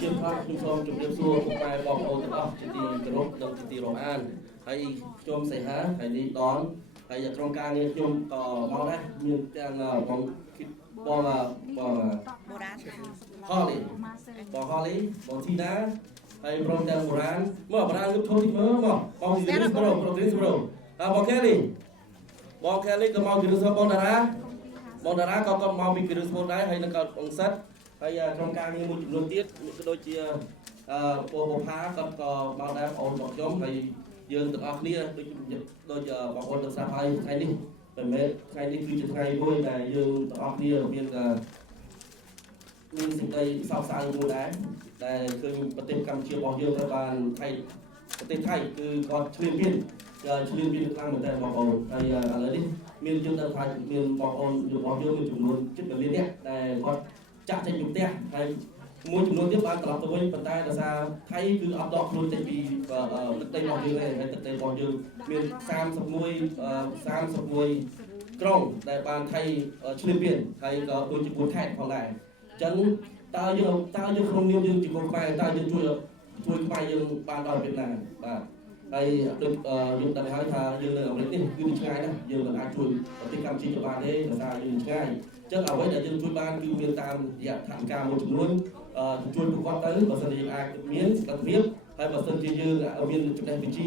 ជាផ្នែកខ្ញុំសូមជម្រាបសួរពុកម៉ែបងប្អូនទាំងអស់ជាទីគោរពនិងជាទីរាប់អានហើយខ្ញុំសីហាហើយនេះដនហើយក្រុមការងារខ្ញុំក៏មកដែរមានទាំងបងបងបុរាណហលីបងហលីបងធីណាហើយព្រមទាំងបុរាណមកបុរាណលោកធំទីមើលមកបងទីនេះប្រូប្រូទីនេះប្រូបងខេលីក៏មកពីរសបងតារាក៏មកពីរសបងដែរហើយនឹងក៏អង្គសិតហើយក្រុមការងារមួយចំនួនទៀតក៏ដូចជាពលបផាគាត់ក៏មកដែរបងប្អូនរបស់ខ្ញុំហើយយើងទាំងអស់គ្នាដូចបងប្អូនទាំងស្រាប់ហើយថ្ងៃនេះតែមែនថ្ងៃនេះគឺជាថ្ងៃមួយដែលយើងទាំងអស់គ្នាមានសេចក្តីសោកសៅមួយដែរដែលឃើញប្រទេសកម្ពុជារបស់យើងត្រូវបានប្រទេសថៃគឺគាត់ឈ្លានពានខ្លាំងមែនតើបងប្អូនហើយឥឡូវនេះមានយើងដឹងថាមានបងប្អូនរបស់យើងមានចំនួនជិត1លាននាក់ដែលគាត់ចាក់ចេញពីផ្ទះហើយមួយចំនួនទៀតបានត្រឡប់ទៅវិញប៉ុន្តែដោយសារថៃគឺអត់ដកខ្លួនចេញពីទឹកដីរបស់យើងទេហើយទឹកដីរបស់យើងមាន31ក្រុងដែលបានថៃឈ្លានពានហើយក៏ដូចជា4ខេត្តផងដែរអញ្ចឹងតើយើងក្នុងនាមយើងជាកូនខ្មែរតើយើងជួយខ្មែរយើងបានដល់ពេលណាបាទហើយដូចយើងដឹងហើយថាយើងនៅអាមេរិកនេះគឺឆ្ងាយណាស់យើងមិនអាចជួយប្រទេសកម្ពុជាបានទេដោយសារយើងឆ្ងាយអញ្ចឹងអ្វីដែលយើងជួយបានគឺមានតាមរយៈថវិកាមួយចំនួនជួយពួកគាត់ទៅបើសិនជាយើងអាចមានសកម្មភាពហើយបើសិនជាយើងមានចំណេះវិជ្ជា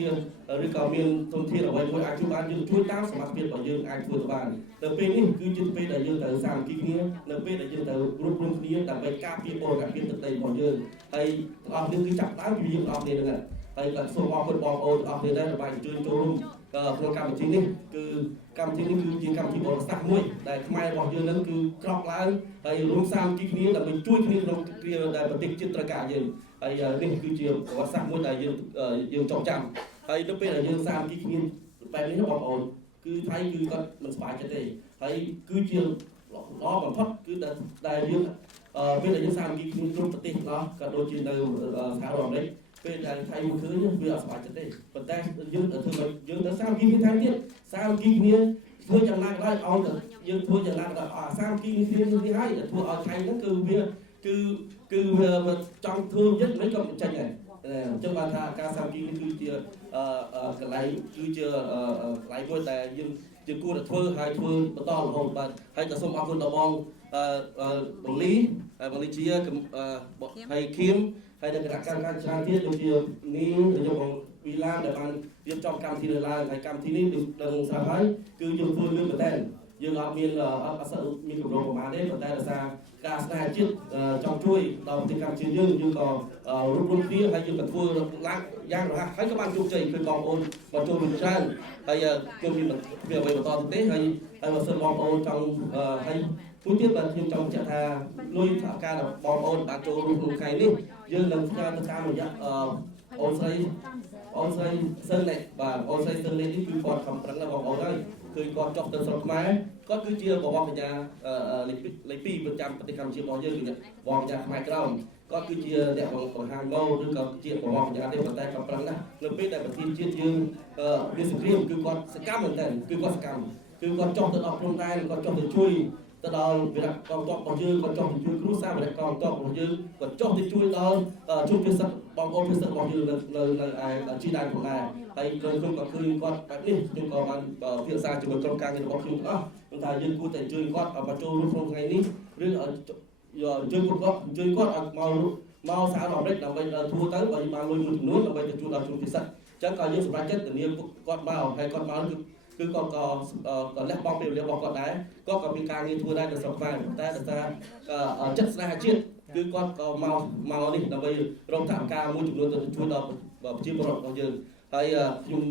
ឬក៏មានធនធានអ្វីមួយអាចជួយបានយើងជួយតាមសមត្ថភាពរបស់យើងអាចធ្វើទៅបាននៅពេលនេះគឺជាពេលដែលយើងត្រូវសាមគ្គីគ្នានៅពេលដែលយើងត្រូវរួបរวมគ្នាដើម្បីការពារបរិយាកាសទឹកដីរបស់យើងហើយទាំងអស់គ្នាគឺចាប់ដើមពីយើងទាំងអស់គ្នាហ្នឹងហើយក៏សូមអរគុណបងប្អូនទាំងអស់គ្នាដែរដែលបានជួយចូលរួមក្នុងកម្មវិធីនេះគឺកម្មវិធីនេះគឺជាកម្មវិធីបរិស័ទមួយដែលខ្មែររបស់យើងនឹងគឺក្រោកឡើងហើយរួមសាមគ្គីគ្នាដើម្បីជួយគ្នាក្នុងគ្រាដែលប្រទេសជាតិត្រូវការយើងហើយនេះគឺជាប្រវត្តិសាស្ត្រមួយដែលយើងចងចាំហើយនៅពេលដែលយើងសាមគ្គីគ្នាបែបនេះបងប្អូនគឺថៃគឺគាត់មិនសប្បាយចិត្តទេហើយគឺជាល្អបំផុតគឺដែលយើងពេលដែលយើងសាមគ្គីគ្នាក្នុងប្រទេសនោះក៏ដូចជានៅសហរដ្ឋអាមេរិកពេលដែលថៃមកឃើញវាអត់សប្បាយចិត្តទេប៉ុន្តែយើងទៅសាមគ្គីគ្នាថែមទៀតសាមគ្គីគ្នាធ្វើយ៉ាងណាក៏ដោយឲ្យតែយើងធ្វើយ៉ាងណាក៏ដោយសាមគ្គីគ្នានេះហើយធ្វើឲ្យថៃហ្នឹងគឺវាចង់ធ្វើចិត្តមិនក៏មិនចាញ់ដែរអញ្ចឹងបានថាការសាមគ្គីនេះគឺជាកន្លែងគឺជាកន្លែងមួយដែលយើងគួរតែធ្វើហើយធ្វើបន្តរហូតបាទហើយក៏សូមអរគុណដល់បងបងលីជាហើយឃីមហើយនឹងគណៈកម្មការច្រើនទៀតដូចជានីខ្ញុំបងវីឡាដែលបានរៀបចំកម្មវិធីនេះឡើងហើយកម្មវិធីនេះដឹងស្រាប់ហើយគឺយើងធ្វើលឿនមែនតើយើងអត់មានមានកម្រងប្រមាណទេប៉ុន្តែដោយសារការស្នេហាជាតិចង់ជួយដល់ប្រទេសកម្ពុជាយើងក៏រួបរวมគ្នាហើយយើងក៏ធ្វើឡើងយ៉ាងរហ័សហើយក៏បានជោគជ័យគឺបងប្អូនបានចូលរួមច្រើនហើយខ្ញុំមានអ្វីបន្តទៅទេហើយបើសិនបងប្អូនចង់ហើយមួយទៀតបាទខ្ញុំចង់បញ្ជាក់ថាលុយថាការបងប្អូនបានចូលរួមក្នុងថ្ងៃនេះយើងនឹងធ្វើទៅតាមរយៈអូនស្រីសឹងនេះបាទអូនស្រីសឹងនេះគឺគាត់ខំប្រឹងណាបងប្អូនហើយគឺគាត់ចុះទៅស្រុកខ្មែរគាត់គឺជាបងកញ្ញាលេខ2ប្រចាំប្រទេសកម្ពុជារបស់យើងគឺបងកញ្ញាខ្មែរក្រោមគាត់គឺជាអ្នកបង្ហាញម៉ូឬក៏ជាបងកញ្ញាទេប៉ុន្តែគាត់ប្រឹងណាស់នៅពេលដែលប្រទេសជាតិយើងមានសង្គ្រាមគឺគាត់សកម្មមែនតើគឺគាត់សកម្មគឺគាត់ចុះទៅដល់ព្រំដែនគាត់ចុះទៅជួយទៅដល់វិរៈកងទ័ពរបស់យើងគាត់ចុះទៅជួយគ្រួសារវិរៈកងទ័ពរបស់យើងគាត់ចុះទៅជួយដល់ជួយពិសេសបងប្អូនពិសេសរបស់យើងនៅឯជីដែនផងដែរហើយខ្ញុំក៏ឃើញគាត់បែបនេះខ្ញុំក៏បានពិភាក្សាជាមួយក្រុមការងាររបស់ខ្ញុំទាំងអស់ព្រោះថាយើងគួរតែអញ្ជើញគាត់ឲ្យចូលរួមក្នុងថ្ងៃនេះឬអញ្ជើញគាត់ឲ្យមកសហរដ្ឋអាមេរិកដើម្បីធ្វើទៅឲ្យបានលុយមួយចំនួនដើម្បីទៅជួយដល់ជនពិសេសអញ្ចឹងក៏យើងសម្រាប់ចិត្តធានាគាត់មកហើយគាត់មកគឺគាត់ក៏លះបង់ពេលវេលារបស់គាត់ដែរគាត់ក៏មានការងារធ្វើដែរនៅស្រុកខ្មែរតែដោយសារចិត្តស្នេហាជាតិគឺគាត់ក៏មកនេះដើម្បីរកថវិកាមួយចំនួនទៅជួយដល់ប្រជាពលរដ្ឋរបស់យើងហើយខ្ញុំ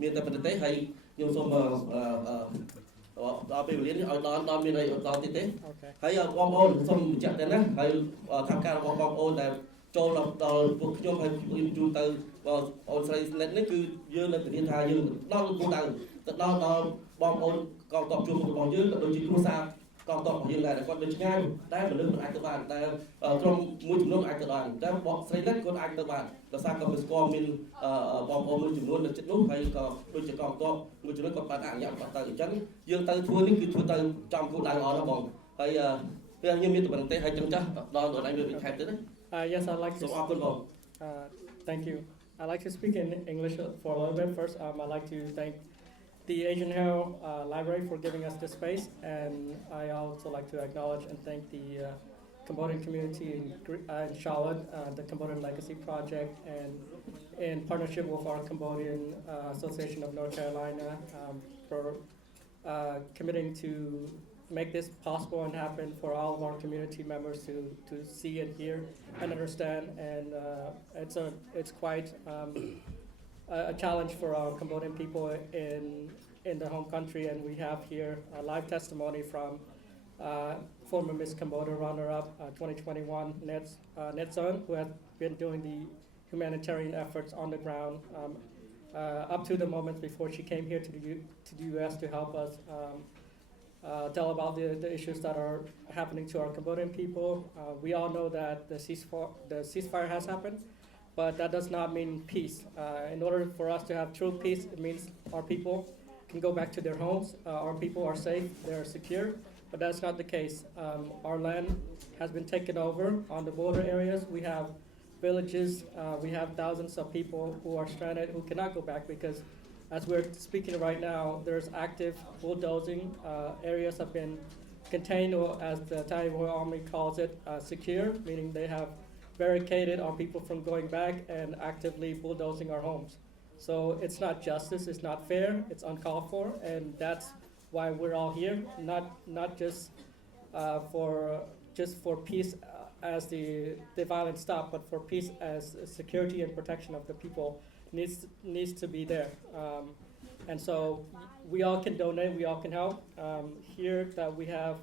មានតែប៉ុណ្្នេះទេហើយខ្ញុំសូមដល់ពេលវេលានេះឲ្យដល់មានអីដល់ទៀតទេហើយបងប្អូនសូមបញ្ជាក់ទៅណាហើយថវិការបស់បងប្អូនដែលចូលដល់ពួកខ្ញុំហើយខ្ញុំជូនទៅបងអូនស្រីស្និតនេះគឺយើងនឹងធានាថាយើងដល់គោលដៅទៅដល់បងប្អូនកងទ័ពជួរមុខរបស់យើងក៏ដូចជាគ្រួសារកងទ័ពរបស់យើងដែរគាត់នៅឆ្ងាយតែមនុស្សមិនអាចទៅបានតែក្រុមមួយចំនួនអាចទៅបានតែបងស្រីស្និតគាត់អាចទៅបានដោយសារគាត់ស្គាល់មានបងប្អូនមួយចំនួននៅជិតនោះហើយក៏ដូចជាកងទ័ពមួយចំនួនគាត់បានអនុញ្ញាតគាត់ទៅអញ្ចឹងយើងទៅធ្វើនេះគឺធ្វើទៅចំគោលដៅល្អណាស់បងហើយពេលខ្ញុំមានតែប៉ុណ្្នឹងទេហើយចឹងចាស់ដល់ឯងមានថែមទៀតទេ Yes, I'd like សូ to. មអរគុណបង Thank you. I'd like to speak in English for a little bit. First, I'd like to thank the Asian Hill Library for giving us this space, and I also like to acknowledge and thank the Cambodian community in Charlotte, the Cambodian Legacy Project, and in partnership with our Cambodian Association of North Carolina for committing to make this possible and happen for all of our community members to see and hear and understand. And it's quite a challenge for our Cambodian people in the home country. And we have here a live testimony from former Miss Cambodia runner-up 2021 Net Son, who has been doing the humanitarian efforts on the ground up to the moment before she came here to the U.S. to help us tell about the issues that are happening to our Cambodian people. We all know that the ceasefire has happened, but that does not mean peace. In order for us to have true peace, it means our people can go back to their homes, our people are safe, they're secure, but that's not the case. Our land has been taken over on the border areas. We have villages, we have thousands of people who are stranded who cannot go back because as we're speaking right now, there's active bulldozing. Areas have been contained, or as the Thai Royal Army calls it, secure, meaning they have barricaded our people from going back and actively bulldozing our homes. So it's not justice, it's not fair, it's uncalled for, and that's why we're all here, not just for peace as the violence stop, but for peace as security and protection of the people needs to be there. And so we all can donate, we all can help. Here that we have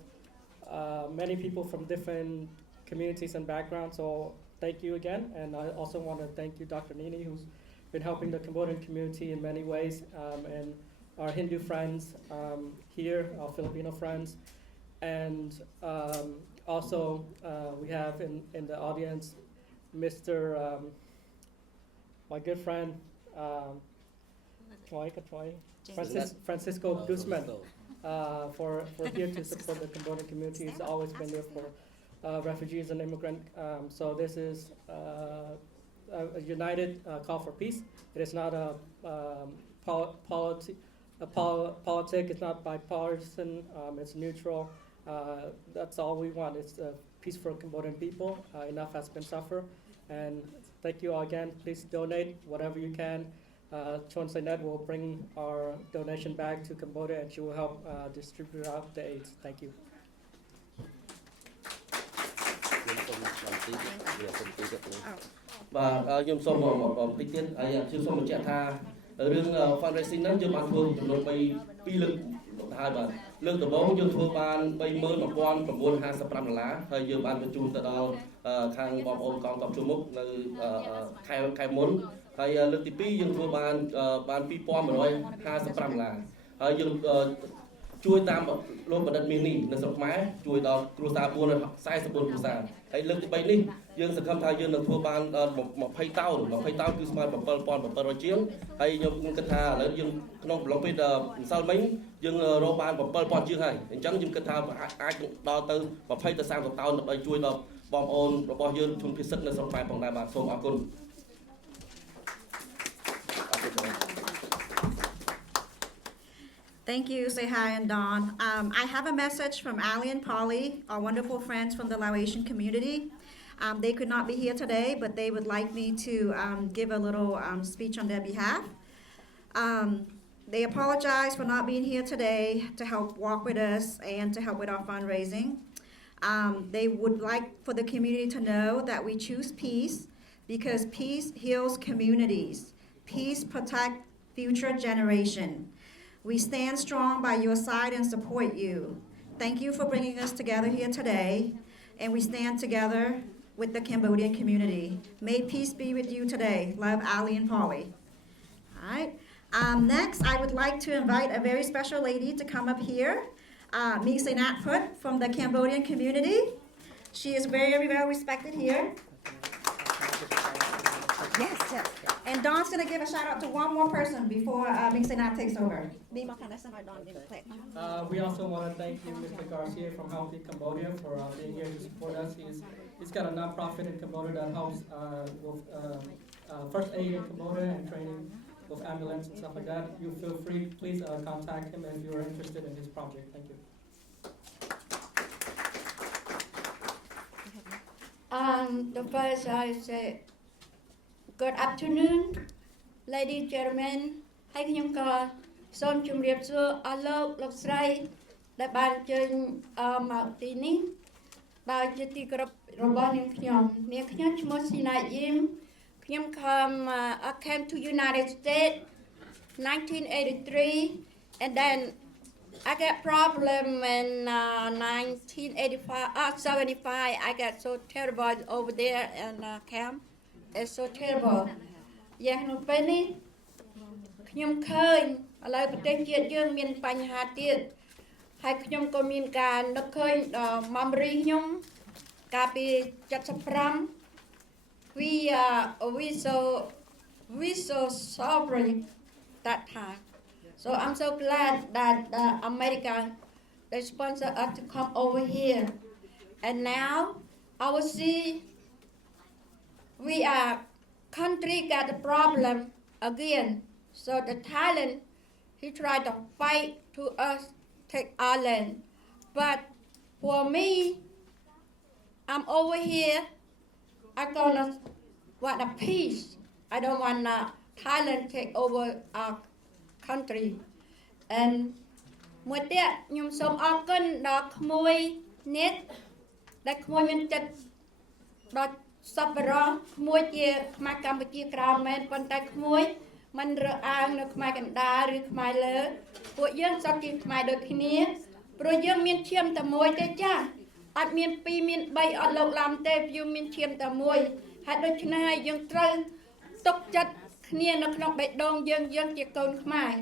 many people from different communities and backgrounds, so thank you again. And I also want to thank you, Dr. Nini, who's been helping the Cambodian community in many ways, and our Hindu friends here, our Filipino friends. And also we have in the audience Mr. My good friend, Francisco Guzman, for here to support the Cambodian community. He's always been there for refugees and immigrants. So this is a united call for peace. It is not a politic. It's not bipartisan. It's neutral. That's all we want. It's peace for Cambodian people. Enough has been suffered. And thank you all again. Please donate whatever you can. Chon Sainet will bring our donation back to Cambodia, and she will help distribute out the aid. Thank you. បាទខ្ញុំសូមបន្តិចទៀតហើយខ្ញុំសូមបញ្ជាក់ថារឿង fundraising ហ្នឹងយើងបានធ្វើចំនួន2លើកទៅហើយបាទលើកដំបូងយើងធ្វើបាន$31955ហើយយើងបានបញ្ជូនទៅដល់ខាងបងប្អូនកងទ័ពជួរមុខនៅខែមុនហើយលើកទី2យើងធ្វើបាន$2155ហើយយើងជួយតាមលោកបណ្ឌិតមាននេះនៅស្រុកខ្មែរជួយដល់គ្រួសារ444គ្រួសារហើយលើកទី3នេះយើងសង្ឃឹមថាយើងនឹងធ្វើបាន20តោនគឺស្មើ$7700ជាងហើយខ្ញុំគិតថាឥឡូវយើងក្នុងប្រឡងពេលម្សិលមិញយើងរកបាន$7000ជាងហើយអញ្ចឹងខ្ញុំគិតថាអាចដល់ទៅ20ទៅ30តោនដើម្បីជួយដល់បងប្អូនរបស់យើងជនភៀសសិទ្ធនៅស្រុកខ្មែរផងដែរបាទសូមអរគុណ Thank you, Sehai and Don. I have a message from Ali and Polly, our wonderful friends from the Laotian community. They could not be here today, but they would like me to give a little speech on their behalf. They apologize for not being here today to help walk with us and to help with our fundraising. They would like for the community to know that we choose peace because peace heals communities. Peace protects future generation. We stand strong by your side and support you. Thank you for bringing us together here today, and we stand together with the Cambodian community. May peace be with you today. Love, Ali and Polly. All right. Next, I would like to invite a very special lady to come up here, Mi Senat Phut from the Cambodian community. She is very well respected here. Yes, yes. And Dawn's gonna give a shout out to one more person before Ming Senat takes over. We also want to thank you, Mr. Garcia from Healthy Cambodia, for being here to support us. He's got a nonprofit in Cambodia that helps with first aid in Cambodia and training with ambulance and stuff like that. You feel free, please contact him if you're interested in his project. Thank you. The first I say good afternoon, ladies and gentlemen. ហើយខ្ញុំក៏សូមជម្រាបសួរអស់លោកស្រីដែលបានអញ្ជើញមកទីនេះដោយជាទីគោរពរបស់នាងខ្ញុំឈ្មោះស៊ីណាយីមខ្ញុំ came to United States 1983 and then I got problem in 75. I got so terrible over there in camp. It's so terrible. យ៉ាងនៅពេលនេះខ្ញុំឃើញឥឡូវប្រទេសជាតិយើងមានបញ្ហាទៀតហើយខ្ញុំក៏មានការនឹកឃើញម៉ាំរីខ្ញុំកាលពី75 we so sorry that time. So I'm so glad that America they sponsor us to come over here. And now I will see we are country got a problem again. So the Thailand he tried to fight to us take our land. But for me, I'm over here. I gonna want a peace. I don't want Thailand take over our country. And មួយទៀតខ្ញុំសូមអរគុណដល់ក្មួយនេះដែលក្មួយមានចិត្តដល់សប្បុរសក្មួយជាខ្មែរកម្ពុជាក្រៅមែនប៉ុន្តែក្មួយមិនរើសអើងនៅខ្មែរកណ្ដាលឬខ្មែរលើពួកយើងសុទ្ធជាខ្មែរដូចគ្នាព្រោះយើងមានឈាមតែមួយទេចាអត់មានពីរមាន3អត់លោកឡាំទេយើងមានឈាមតែមួយហើយដូច្នេះហើយយើងត្រូវទុកចិត្តគ្នានៅក្នុងបេះដូងយើងជាកូនខ្មែរ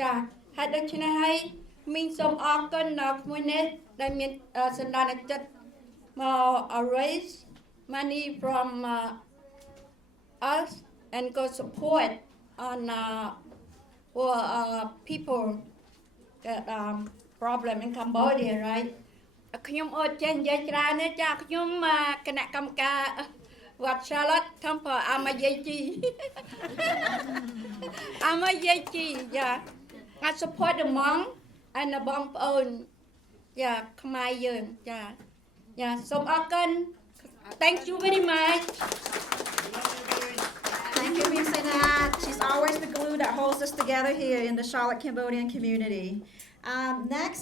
ចាហើយដូច្នេះហើយមីងសូមអរគុណដល់ក្មួយនេះដែលមានសន្តានចិត្តមក raise money from us and go support on for people that problem in Cambodia, right? ខ្ញុំអត់ចេះនិយាយច្រើនទេចាខ្ញុំគណៈកម្មការវត្ត Charlotte Temple អាម៉ាយាយជីអាម៉ាយាយជីយ៉ា I support the monk and the បងប្អូនយ៉ាខ្មែរយើងចាយ៉ាសូមអរគុណ Thank you very much. Thank you, Ming Senat. She's always the glue that holds us together here in the Charlotte Cambodian community. Next,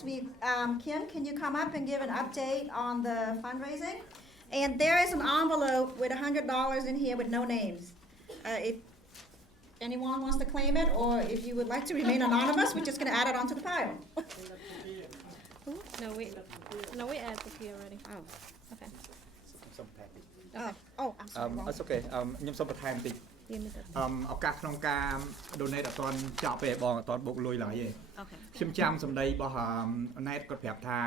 Kim, can you come up and give an update on the fundraising? And there is an envelope with $100 in here with no names. If anyone wants to claim it, or if you would like to remain anonymous, we're just going to add it onto the pile. No, we added it here already. Oh, Okay. oh, I'm sorry. wrong. It's okay. ខ្ញុំសូមបន្ថែមបន្តិច Give me that. ឱកាសក្នុងការ donate អត់ទាន់ចប់ទេបងអត់ទាន់បុកលុយឡើយទេ Okay. ខ្ញុំចាំសម្ដីរបស់ net គាត់ប្រាប់ថា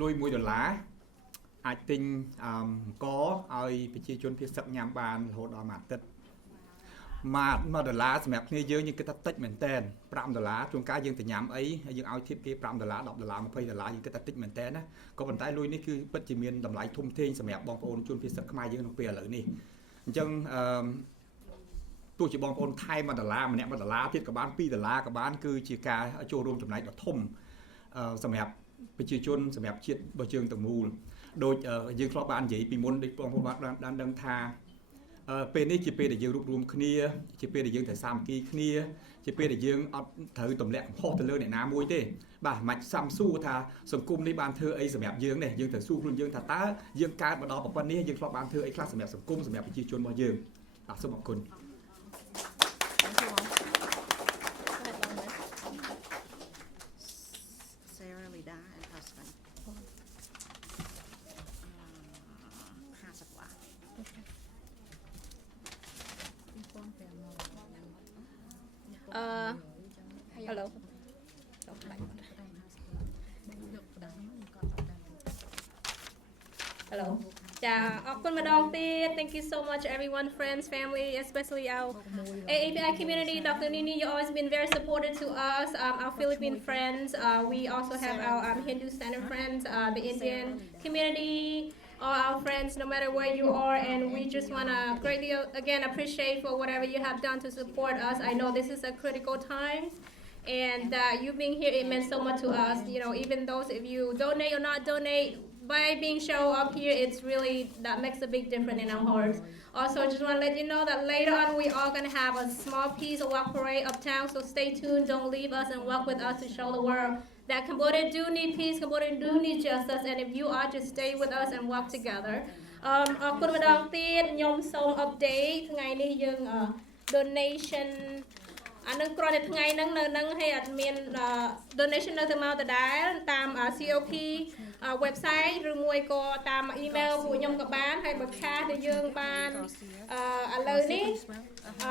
លុយ$1អាចទិញអង្គឲ្យប្រជាជនភាគសឹកញ៉ាំបានរហូតដល់មួយអាទិត្យ$1សម្រាប់គ្នាយើងគិតថាតិចមែនតើ$5ជួនកាលយើងទៅញ៉ាំអីហើយយើងឲ្យធៀបគេ$5 $10 $20យើងគិតថាតិចមែនតើណាក៏ប៉ុន្តែលុយនេះគឺពិតជាមានតម្លៃធំធេងសម្រាប់បងប្អូនជនភាគសឹកខ្មែរយើងក្នុងពេលឥឡូវនេះអញ្ចឹងទោះជាបងប្អូនថៃ$1ម្នាក់$1ទៀតក៏បាន$2ក៏បានគឺជាការចូលរួមចំណែកដ៏ធំសម្រាប់ប្រជាជនសម្រាប់ជាតិរបស់យើងទាំងមូលដូចយើងធ្លាប់បាននិយាយពីមុនដូចបងប្អូនបានដឹងថាពេលនេះជាពេលដែលយើងរួបរวมគ្នាជាពេលដែលយើងត្រូវសាមគ្គីគ្នាជាពេលដែលយើងអត់ត្រូវទម្លាក់កំហុសទៅលើអ្នកណាមួយទេបាទមិនសាំសួរថាសង្គមនេះបានធ្វើអីសម្រាប់យើងនេះយើងត្រូវសួរខ្លួនយើងថាតើយើងកើតមកដល់ប៉ុណ្ណេះយើងធ្លាប់បានធ្វើអីខ្លះសម្រាប់សង្គមសម្រាប់ប្រជាជនរបស់យើងបាទសូមអរគុណ Thank you, Mom. Go ahead, Long Man. Sarah Lida and husband. 50 บาท Hello. Hello. Thank you so much, everyone, friends, family, especially our AAPI community. Dr. Nini, you've always been very supportive to us, our Philippine friends. We also have our Hindu standard friends, the Indian community, all our friends, no matter where you are. And we just want to greatly, again, appreciate for whatever you have done to support us. I know this is a critical time. And you being here, it meant so much to us. You know, even those if you donate or not donate, by being show up here, it's really, that makes a big difference in our hearts. Also, I just want to let you know that later on, we are going to have a small piece of walk parade uptown, so stay tuned, don't leave us, and walk with us to show the world that Cambodia do need peace, Cambodia do need justice, and if you are, just stay with us and walk together. អរគុណម្ដងទៀតខ្ញុំសូម update ថ្ងៃនេះយើង donation អានឹងគ្រាន់តែថ្ងៃហ្នឹងនៅហ្នឹងហើយអត់មាន donation នៅទៅមកដដែលតាម COP website ឬមួយក៏តាម email ពួកខ្ញុំក៏បានហើយបើខាសដែលយើងបានឥឡូវនេះ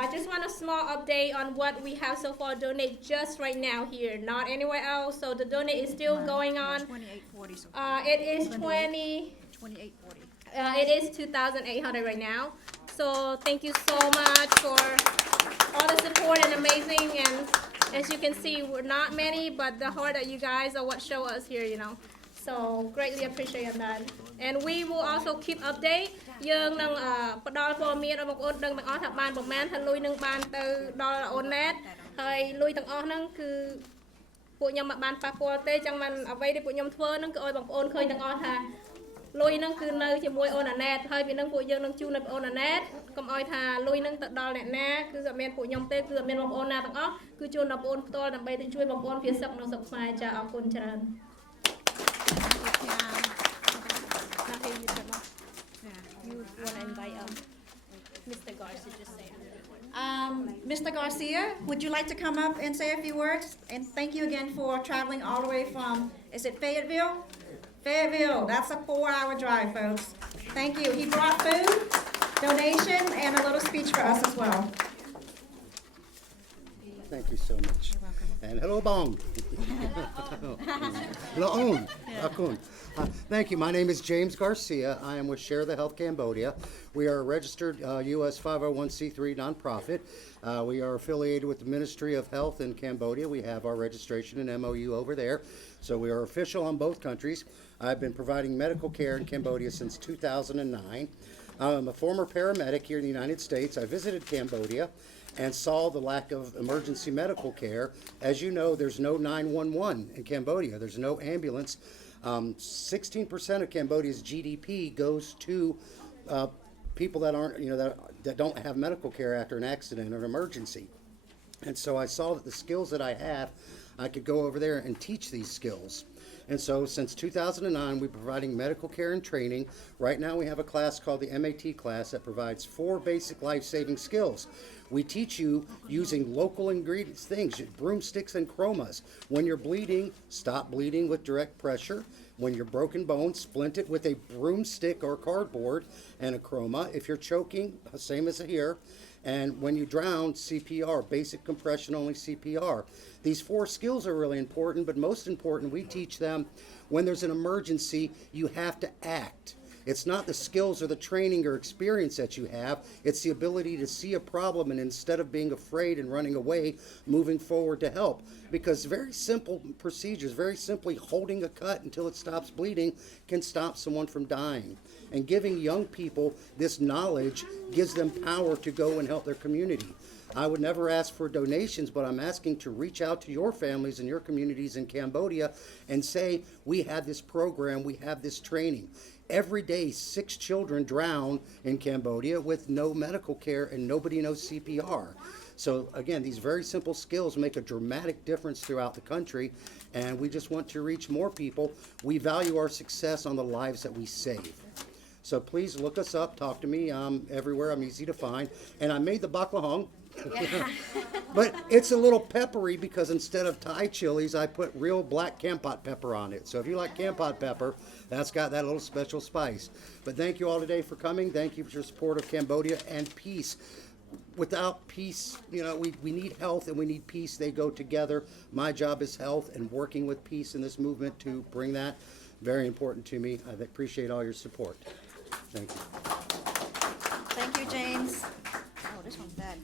I just want a small update on what we have so far donate just right now here, not anywhere else. So the donate is still going on. 2840. It is 2840. It is 2,800 right now. So thank you so much for all the support and amazing. And as you can see, we're not many, but the heart that you guys are what show us here, you know. So greatly appreciate that. And we will also keep update. យើងនឹងផ្ដល់ព័ត៌មានឲ្យបងប្អូនដឹងទាំងអស់ថាបានប្រមាណថាលុយនឹងបានទៅដល់អូនណេតហើយលុយទាំងអស់ហ្នឹងគឺពួកខ្ញុំមិនបានប៉ះពាល់ទេចឹងមិនអ្វីដែលពួកខ្ញុំធ្វើហ្នឹងគឺឲ្យបងប្អូនឃើញទាំងអស់ថាលុយហ្នឹងគឺនៅជាមួយអូនណេតហើយពីហ្នឹងពួកយើងនឹងជូននៅអូនណេតកុំឲ្យថាលុយហ្នឹងទៅដល់អ្នកណាគឺអត់មានពួកខ្ញុំទេគឺអត់មានបងប្អូនណាទាំងអស់គឺជូនដល់បងប្អូនផ្ទាល់ដើម្បីទៅជួយបងប្អូនភាសឹកនៅស្រុកខ្មែរចាអរគុណច្រើន Mr. Garcia just say Mr. Garcia, would you like to come up and say a few words? And thank you again for traveling all the way from, is it Fayetteville? Fayetteville, that's a 4-hour drive, folks. Thank you. He brought food, donation, and a little speech for us as well. Thank you so much. And hello, Bong. Laon. Akun. Thank you. My name is James Garcia. I am with Share the Health Cambodia. We are a registered U.S. 501c3 nonprofit. We are affiliated with the Ministry of Health in Cambodia. We have our registration and MOU over there. So we are official on both countries. I've been providing medical care in Cambodia since 2009. I'm a former paramedic here in the United States. I visited Cambodia and saw the lack of emergency medical care. As you know, there's no 911 in Cambodia. There's no ambulance. 16% of Cambodia's GDP goes to people that aren't, that don't have medical care after an accident or an emergency. And so I saw that the skills that I have, I could go over there and teach these skills. And so since 2009, we're providing medical care and training. Right now we have a class called the MAT class that provides 4 basic life-saving skills. We teach you using local ingredients, things, broomsticks and chromas. When you're bleeding, stop bleeding with direct pressure. When you're broken bone, splint it with a broomstick or cardboard and a chroma. If you're choking, same as here. And when you drown, CPR, basic compression only CPR. These 4 skills are really important, but most important, we teach them when there's an emergency, you have to act. It's not the skills or the training or experience that you have. It's the ability to see a problem and instead of being afraid and running away, moving forward to help. Because very simple procedures, very simply holding a cut until it stops bleeding can stop someone from dying. And giving young people this knowledge gives them power to go and help their community. I would never ask for donations, but I'm asking to reach out to your families and your communities in Cambodia and say, we have this program, we have this training. Every day, 6 children drown in Cambodia with no medical care and nobody knows CPR. So again, these very simple skills make a dramatic difference throughout the country, and we just want to reach more people. We value our success on the lives that we save. So please look us up, talk to me. I'm everywhere, I'm easy to find. And I made the baklahong. But it's a little peppery because instead of Thai chilies, I put real black kampot pepper on it. So if you like kampot pepper, that's got that little special spice. But thank you all today for coming. Thank you for your support of Cambodia and peace. Without peace, we need health and we need peace. They go together. My job is health and working with peace in this movement to bring that. Very important to me. I appreciate all your support. Thank you. Thank you, James. Oh, this one's dead.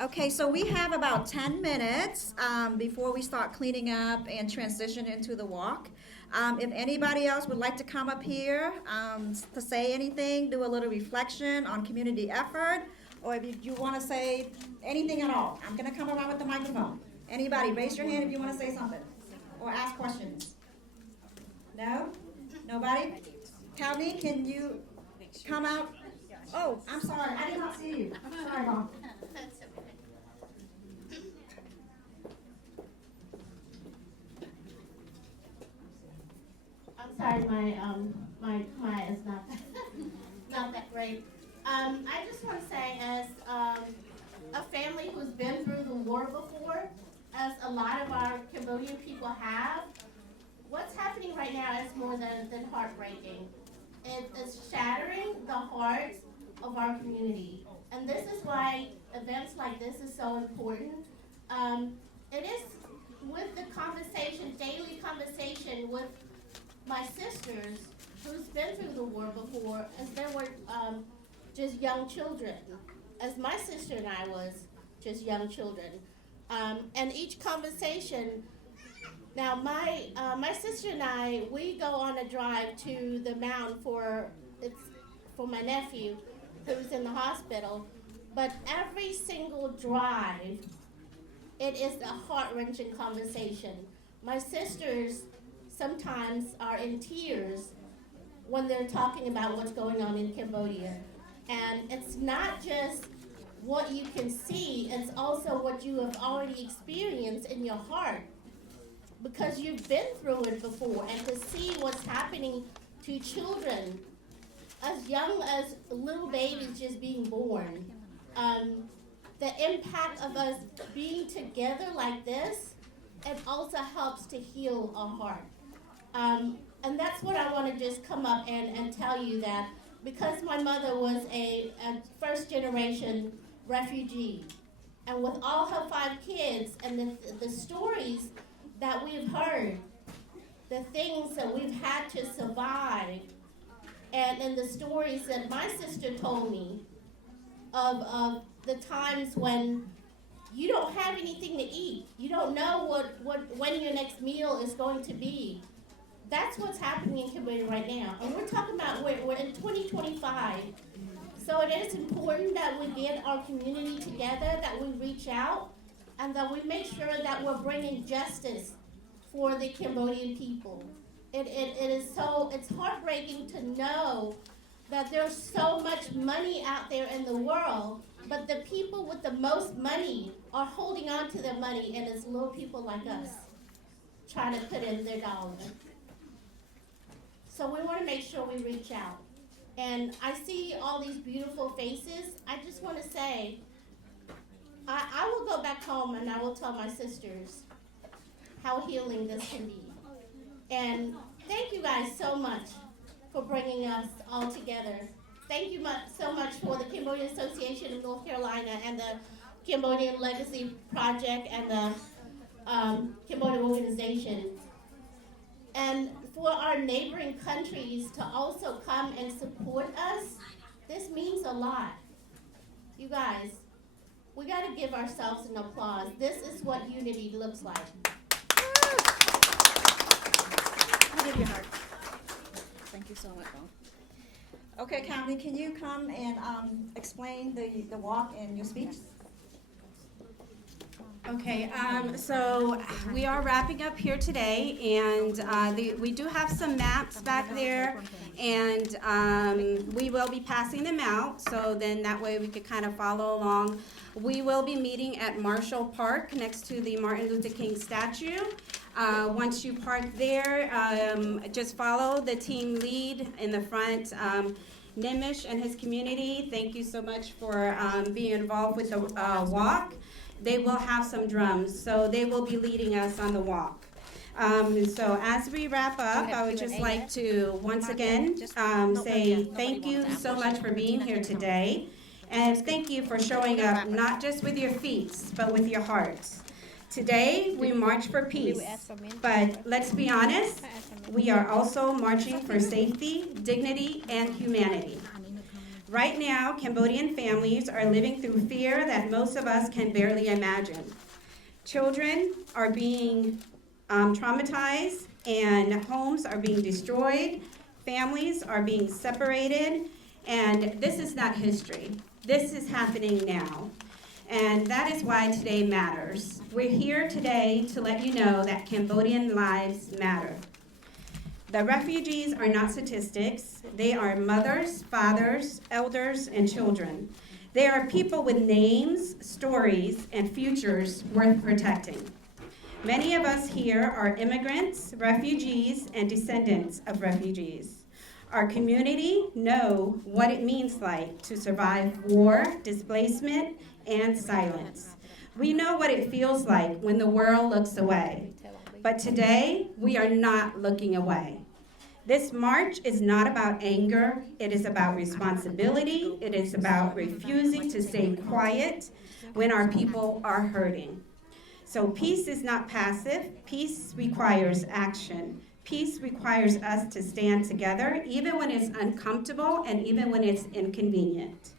Okay, so we have about 10 minutes before we start cleaning up and transition into the walk. If anybody else would like to come up here to say anything, do a little reflection on community effort, or if you want to say anything at all, I'm going to come around with the microphone. Anybody, raise your hand if you want to say something or ask questions. No? Nobody? Calvin, can you come out? Oh, I'm sorry, I did not see you. Sorry, Mom. I'm sorry, my is not not that great. I just want to say, as a family who's been through the war before, as a lot of our Cambodian people have, what's happening right now is more than heartbreaking. It is shattering the hearts of our community, and this is why events like this is so important. It is with the conversation, daily conversation with my sisters who's been through the war before, as they were just young children, as my sister and I was just young children. And each conversation, now my sister and I, we go on a drive to the mountain for my nephew who's in the hospital, but every single drive, it is a heart-wrenching conversation. My sisters sometimes are in tears when they're talking about what's going on in Cambodia. And it's not just what you can see, it's also what you have already experienced in your heart, because you've been through it before. And to see what's happening to children as young as little babies just being born, the impact of us being together like this, it also helps to heal our heart. And that's what I want to just come up and tell you, that because my mother was a first-generation refugee, and with all her 5 kids and the stories that we've heard, the things that we've had to survive, and the stories that my sister told me of the times when you don't have anything to eat, you don't know when your next meal is going to be. That's what's happening in Cambodia right now. And we're talking about, we're in 2025. So it is important that we get our community together, that we reach out, and that we make sure that we're bringing justice for the Cambodian people. It's heartbreaking to know that there's so much money out there in the world, but the people with the most money are holding on to their money, and it's little people like us trying to put in their dollars. So we want to make sure we reach out. And I see all these beautiful faces. I just want to say, I will go back home and I will tell my sisters how healing this can be. And thank you guys so much for bringing us all together. Thank you so much for the Cambodian Association of North Carolina and the Cambodian Legacy Project and the Cambodian Organization. And for our neighboring countries to also come and support us, this means a lot. You guys, we got to give ourselves an applause. This is what unity looks like. I'll give you a heart. Thank you so much, Mom. Okay, Camden, can you come and explain the walk and your speech? Okay, so we are wrapping up here today, and we do have some maps back there, and we will be passing them out, so then that way we could kind of follow along. We will be meeting at Marshall Park next to the Martin Luther King statue. Once you park there, just follow the team lead in the front. Nimish and his community, thank you so much for being involved with the walk. They will have some drums, so they will be leading us on the walk. So as we wrap up, I would just like to once again say thank you so much for being here today. And thank you for showing up not just with your feet, but with your hearts. Today, we march for peace, but let's be honest, we are also marching for safety, dignity, and humanity. Right now, Cambodian families are living through fear that most of us can barely imagine. Children are being traumatized, and homes are being destroyed, families are being separated, and this is not history. This is happening now. And that is why today matters. We're here today to let you know that Cambodian lives matter. The refugees are not statistics. They are mothers, fathers, elders, and children. They are people with names, stories, and futures worth protecting. Many of us here are immigrants, refugees, and descendants of refugees. Our community know what it means like to survive war, displacement, and silence. We know what it feels like when the world looks away. But today, we are not looking away. This march is not about anger. It is about responsibility. It is about refusing to stay quiet when our people are hurting. So peace is not passive. Peace requires action. Peace requires us to stand together, even when it's uncomfortable and even when it's inconvenient.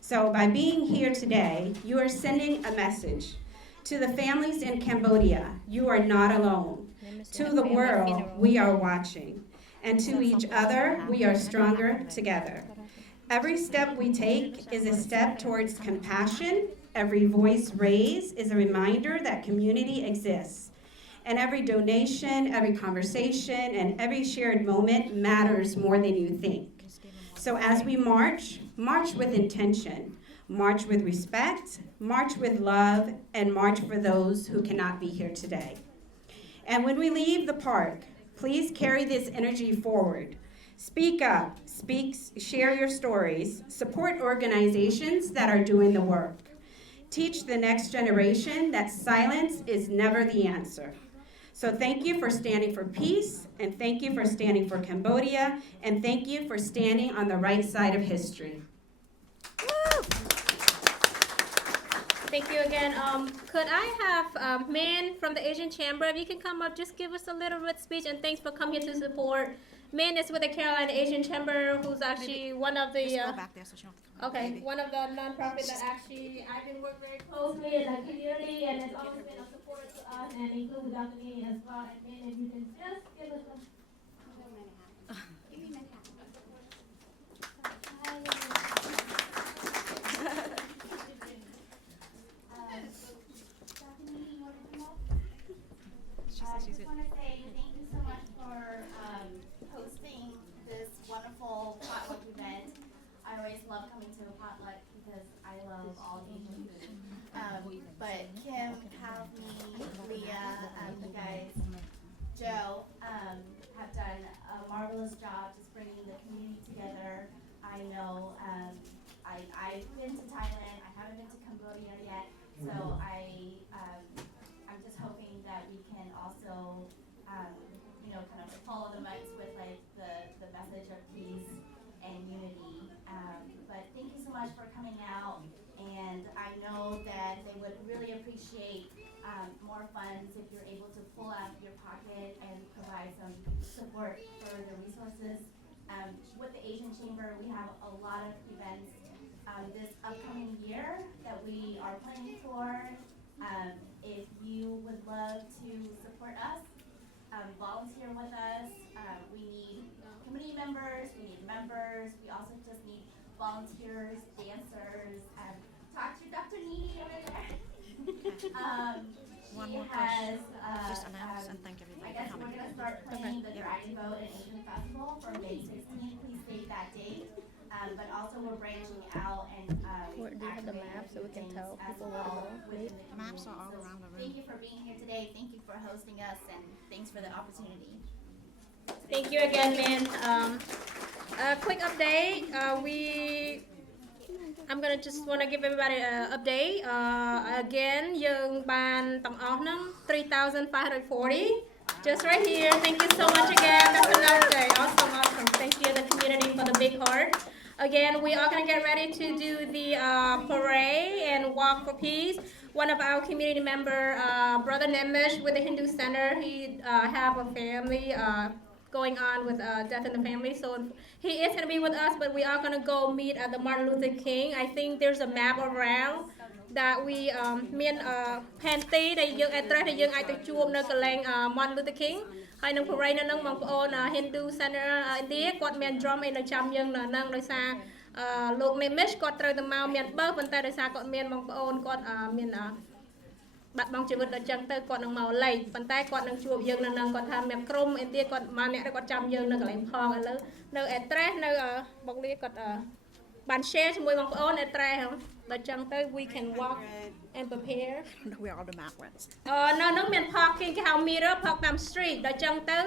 So by being here today, you are sending a message to the families in Cambodia. You are not alone. To the world, we are watching. And to each other, we are stronger together. Every step we take is a step towards compassion. Every voice raised is a reminder that community exists. And every donation, every conversation, and every shared moment matters more than you think. So as we march, march with intention, march with respect, march with love, and march for those who cannot be here today. And when we leave the park, please carry this energy forward. Speak up, share your stories, support organizations that are doing the work. Teach the next generation that silence is never the answer. So thank you for standing for peace, and thank you for standing for Cambodia, and thank you for standing on the right side of history. Woo! Thank you again. Could I have Min from the Asian Chamber, if you can come up, just give us a little bit speech, and thanks for coming here to support. Min is with the Carolina Asian Chamber, who's actually one of the one of the nonprofits that actually I've been working very closely in the community, and has always been a supporter to us, and include Dr. Nini as well. And Min, if you can just give us a I just want to say thank you so much for hosting this wonderful potluck event. I always love coming to a potluck because I love all Asian food. But Kim, Pavni, Leah, you guys, Joe, have done a marvelous job just bringing the community together. I know I've been to Thailand. I haven't been to Cambodia yet, so I'm just hoping that we can also, kind of follow the mics with like the message of peace and unity. But thank you so much for coming out, and I know that they would really appreciate more funds if you're able to pull out your pocket and provide some support for the resources. With the Asian Chamber, we have a lot of events this upcoming year that we are planning for. If you would love to support us, volunteer with us, we need committee members, we need members, we also just need volunteers, dancers. Talk to Dr. Nini over there. She has, Just announce and thank everybody I guess for we're coming. going to start planning the Dragon Boat and Asian Festival for May 16th. Please save that date. But also we're branching out and do you have the map so we can tell people where to go? The maps are all around the room. Thank you for being here today. Thank you for hosting us, and thanks for the opportunity. Thank you again, Min. A quick update. I'm gonna just wanna give everybody an update. Again,យើងបានទាំងអស់ហ្នឹង 3,540 just right here. Thank you so much again. That's an update. Awesome. Thank you the community for the big heart. Again, we are gonna get ready to do the parade and walk for peace. one of our community member, Brother Nemish with the Hindu Center, he have a family going on with death in the family. So he is going to be with us, but we are going to go meet at the Martin Luther King. I think there's a map around that we មាន Panty ដែលយើង address ដែលយើងអាចទៅជួបនៅកន្លែង Martin Luther King ហើយនឹង parade នៅនឹងបងប្អូន Hindu Center India គាត់មាន drum អីនៅចាំយើងនៅនឹងដោយសារលោក Nemish គាត់ត្រូវទៅមកមានបើប៉ុន្តែដោយសារគាត់មានបងប្អូនគាត់មាន បាត់បង់ជីវិតដល់ចឹងទៅគាត់នឹងមកលេខប៉ុន្តែគាត់នឹងជួបយើងនៅនឹងគាត់ថាមានក្រុមឥណ្ឌាគាត់មកអ្នកគាត់ចាំយើងនៅកន្លែងផងឥឡូវនៅ address នៅបងលាគាត់បាន share ជាមួយបងប្អូន address ហ្នឹងដល់ចឹងទៅ we can walk and prepare where all the map went នៅនឹងមាន parking គេហៅ mirror park តាម street ដល់ចឹងទៅ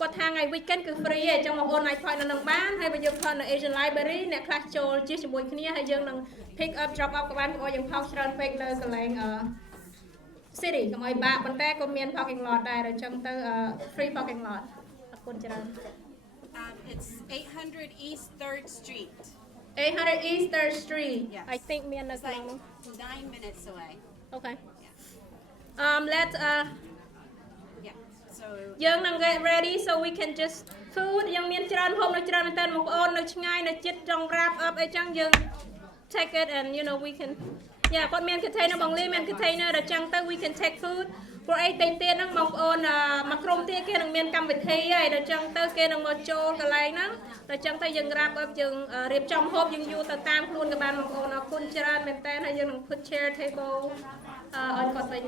គាត់ថាថ្ងៃ weekend គឺ free ឯងចឹងបងប្អូនអាច park នៅនឹងបានហើយបើយើង park នៅ Asian Library អ្នកខ្លះចូលជិះជាមួយគ្នាហើយយើងនឹង pick up drop off ក៏បានព្រោះយើង park ច្រើនពេកនៅកន្លែងcity កុំឲ្យបាក់ប៉ុន្តែក៏មាន parking lot ដែរអញ្ចឹងទៅ free parking lot អរគុណច្រើន It's 800 East 3rd Street 800 East 3rd Street Yes. I think មាននៅក្នុង 9 minutes away Okay Yeah. let's Yeah so យើងនឹង get ready so we can just food យើងមានច្រើនហូបនៅច្រើនមែនតើបងប្អូននៅឆ្ងាយនៅជិតចង់ wrap up អីចឹងយើង take it and you know we can yeah គាត់មាន container បងលីមាន container ដល់ចឹងទៅ we can take food ព្រោះអីតិចទៀតហ្នឹងបងប្អូនមកក្រុមទៀតគេនឹងមានកម្មវិធីហើយដល់ចឹងទៅគេនឹងមកចូលកន្លែងហ្នឹងដល់ចឹងទៅយើង wrap up យើងរៀបចំហូបយើងយូរទៅតាមខ្លួនក៏បានបងប្អូនអរគុណច្រើនមែនតើហើយយើងនឹង put chair table ឲ្យគាត់វិញ